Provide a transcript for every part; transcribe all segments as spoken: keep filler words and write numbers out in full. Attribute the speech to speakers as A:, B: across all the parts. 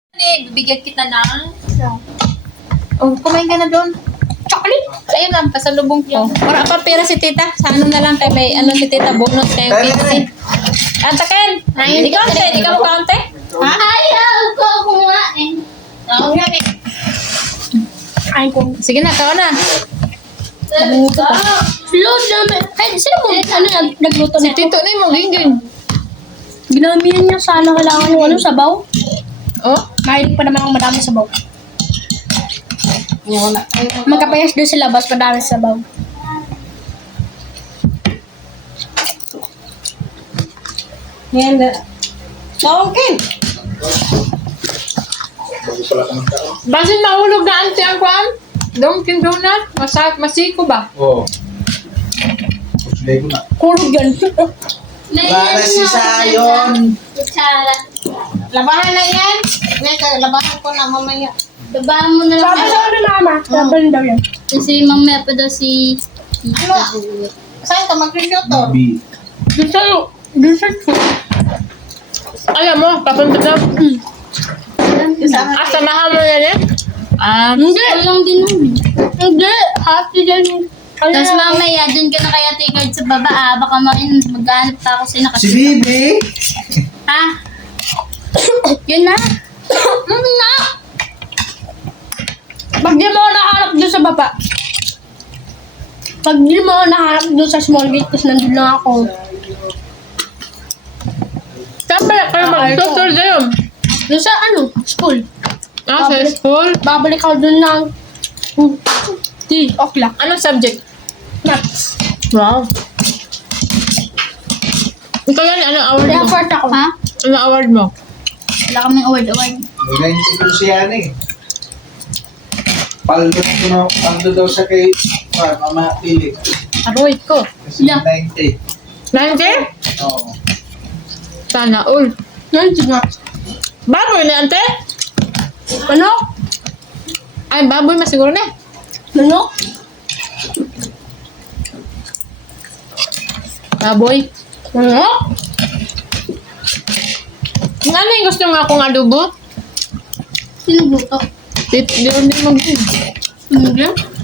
A: Eh, bibigyan kita ng... Oh, kumain ka na doon. Chocolate. Ayun lang, pasalubong ko. Para pa pera si tita. Sa ano na lang kay may ano si tita bonus kay fifty. Ata Ken, ay ikaw te, ikaw mo kaunti?
B: Ha? Ayaw ko kumain. Ako yan eh.
A: Ay ko. Sige na, kao na.
B: Load namin. Ay, sino mo? Ano nag nagluto
A: Si
B: na?
A: tito ni mo gingin.
B: Ginamihan niya sana kailangan yung ano, sabaw.
A: Oh,
B: Mahilig pa naman ang madami sabaw. Magkapayas doon sa labas, madami sabaw.
C: Yan na. Okay.
A: basin mahulog na ante ang kwan. Dunkin Donut, masarap masiko ba?
D: Oo. Kusulay ko na.
B: Kulog yan.
D: Para si Sayon.
B: Kutsara.
C: Labahan na yan. Ngayon, labahan ko na mamaya.
B: Dabahan mo na lang.
C: Sabi sa ni mama.
B: Laban daw yan. Kasi mamaya pa daw si...
C: Ano? Saan ka mag-reshoto?
D: B.
A: Doon sa, doon sa alam mo, papunta na. Ah, samahan mo yan eh? Ah,
B: Hindi. Lang din namin. Hindi. Happy din. Tapos mamaya, dun ka na kaya tigard sa baba ah. Baka makin maghanap pa ako sa'yo
D: Si
B: nakasya.
D: Bibi.
B: Ha? Yun na. Yun na. Pag di mo ako nahanap dun sa baba. Pag di mo ako nahanap dun sa small gate, tapos nandun lang ako.
A: saan ba kayo mag-tutor dyan?
B: Dun sa ano? School.
A: Ah, sa school?
B: Babalik ako dun ng three o'clock.
A: Anong subject?
B: Maths.
A: Wow. Ikaw yan, anong award
B: Kaya
A: mo?
B: first ako. Ha?
A: Anong award mo?
B: Wala kaming award-award.
D: ninety ko siya ni. Paldo ko na, paldo daw siya kay Juan, Mama Pili.
A: Aroy ko.
D: Kasi
B: Yeah.
D: ninety.
A: ninety?
D: Oo.
A: Sana all.
B: Yan, sige.
A: Baboy na, ante?
B: Ano?
A: Ay, baboy masiguro na.
B: Ano?
A: Baboy.
B: Ano?
A: Ano yung gusto mo akong adobo?
B: Sinugluto.
A: Di, di rin din mag-in.
B: Hindi.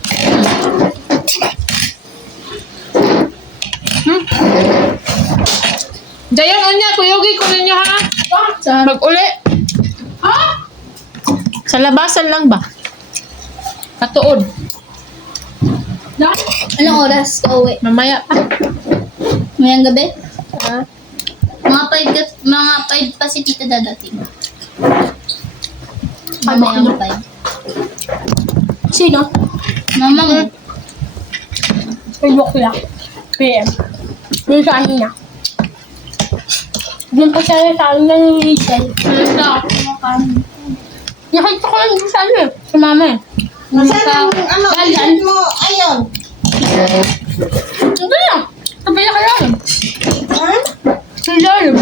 A: Hmm? Dayan, unya, kuyugi ko ninyo ha?
B: Sa...
A: Mag-uli.
B: Ha?
A: Sa labasan lang ba? Katuod.
B: Anong oras ka uwi?
A: Mamaya pa.
B: Mayang gabi?
A: Ah.
B: Mga five, ka- mga five pa si tita dadating. Mamayang five. Sino? Mama mo. five o'clock. P M. Doon sa anin niya. Doon pa siya sa amin ng Rachel. Ano sa Nakita ko lang doon sa ano eh. Sa mama eh.
C: Saan ang ano?
B: Dalan.
C: Mo, ayun.
B: Ito lang. Sabay ka lang.
C: Ha?
B: Sa ilalim.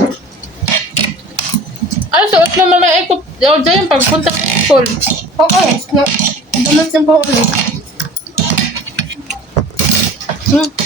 A: Ay, suot na mamaya ikot. O, dyan, pagpunta sa school.
B: Okay. Damas na po ulit.
A: Hmm.